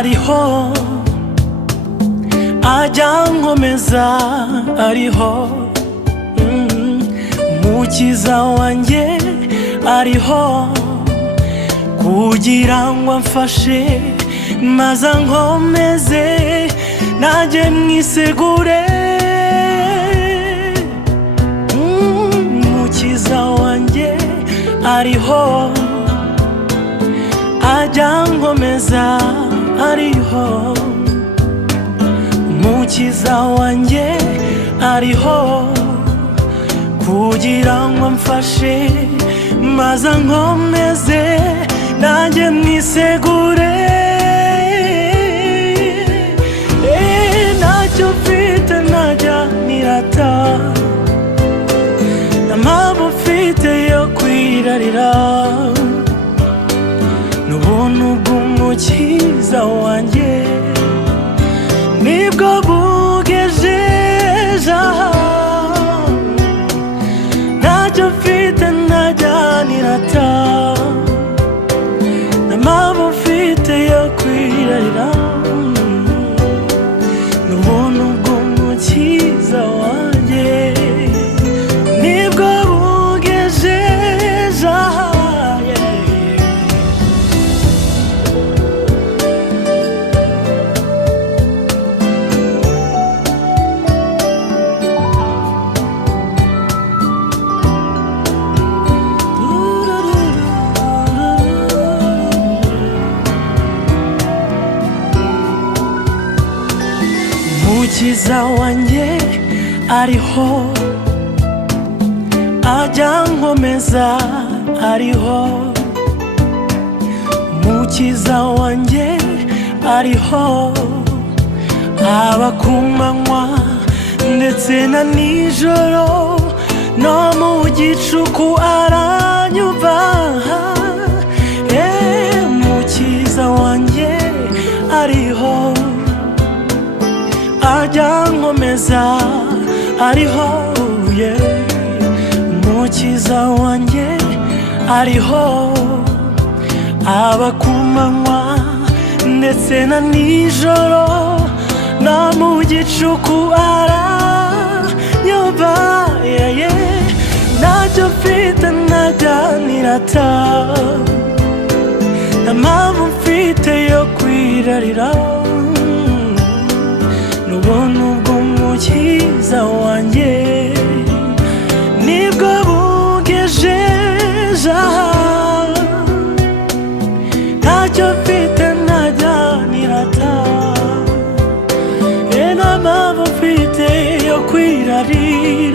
ariho, ajya nkomeza ariho, umukiza wanjye ariho, kugira ngo amfashe maze ankomeze nanjye mwisegure. Umukiza wanjye ariho, ajya nkomeza ariho, umukiza wanjye ariho, kugira ngo amfashe maze ankomeze nanjye mwisegure. Ntacyo mfite ntajya nirata, nta mpamvu mfite yo kwirarira, n'ubuntu bw'umukiza wanjye nibwo bugejeje aha. Ntacyo mfite ntajya nirata, nta mpamvu mfite yo kwirarira, n'ubuntu bw'umukiza wanjye nibwo bugejeje aha. Umukiza wanjye ariho, ajya nkomeza ariho, umukiza wanjye ariho, aba ku manywa ndetse na nijoro, no mu gicuku aranyumva. Umukiza wanjye ariho, ajya nkomeza ariho, umukiza wanjye ariho, aba ku manywa ndetse na nijoro, no mu gicuku aranyumva. Ntacyo mfite ntajya nirata, nta mpamvu mfite yo kwirarira, n'ubuntu bw'umukiza wanjye nibwo bugejeje aha. Ntacyo mfite ntajya nirata, nta mpamvu mfite yo kwirarira,